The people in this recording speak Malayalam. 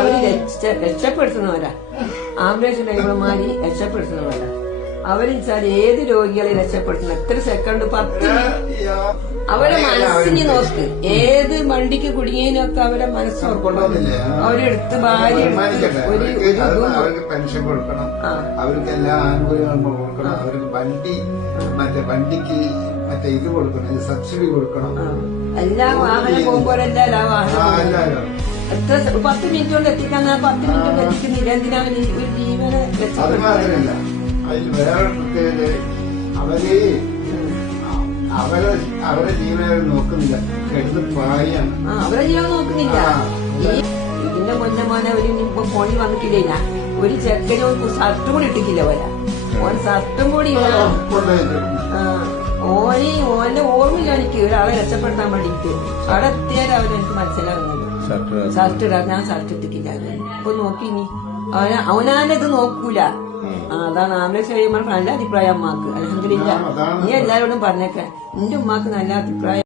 അവര് രക്ഷപ്പെടുത്തുന്നവരാ. ആംബുലൻസ് ഡ്രൈവർമാരി രക്ഷപ്പെടുത്തുന്നവരാ. അവരെച്ചാൽ ഏത് രോഗികളെ രക്ഷപ്പെടുത്തുന്നു. എത്ര സെക്കൻഡ് 10 അവരെ മനസ്സിന് നോക്ക്. ഏത് വണ്ടിക്ക് കുടുങ്ങിയതിനൊക്കെ അവരെ മനസ്സ് അവരെടുത്ത് ഭാര്യ അവർക്ക് പെൻഷൻ കൊടുക്കണം, അവർക്ക് എല്ലാ ആനുകൂല്യങ്ങളും കൊടുക്കണം, അവർക്ക് വണ്ടിക്ക് ഇത് കൊടുക്കണം, സബ്സിഡി കൊടുക്കണം. എല്ലാ വാഹനം പോകുമ്പോഴെല്ലാ വാഹനം എത്ര 10 മിനിറ്റ് കൊണ്ട് എത്തിക്കാൻ 10 മിനിറ്റ് കൊണ്ട് എത്തിക്കുന്നില്ല. എന്തിനാ ഒരു ജീവനെ അത് മാത്രമല്ല, അതിൽ വേറെ പ്രത്യേകത അവരെ ജീവനെ നോക്കുന്നില്ല, എടുത്ത് പായാണ്. അവരെ ജീവൻ നോക്കുന്നില്ല. ഇതിന്റെ മോനെ ഒരു ഫോണിൽ വന്നിട്ടില്ല. ഒരു ചെക്കന് ഷർട്ടും കൂടി ഇട്ടിട്ടില്ല പോലെ. ഓൻ ഷർട്ടും കൂടി ഓന്റെ ഓർമ്മയില്ല എനിക്ക് ഒരാളെ രക്ഷപ്പെടുത്താൻ വേണ്ടിട്ട്. അവിടെ എത്തിയാലും അവരെനിക്ക് മനസ്സിലാകുന്നത് ഷർട്ട് ഇടാൻ. ഞാൻ ഷർട്ട് ഇട്ടിട്ടില്ല. ഇപ്പൊ നോക്കി അവനാനത് നോക്കൂല. അതാണ് ആംബുലൻസ് കഴിയുമ്പോൾ നല്ല അഭിപ്രായം അമ്മക്ക്. അൽഹംദുലില്ലാ. നീ എല്ലാരോടും പറഞ്ഞേക്കെ എന്റെ ഉമ്മാക്ക് നല്ല അഭിപ്രായം.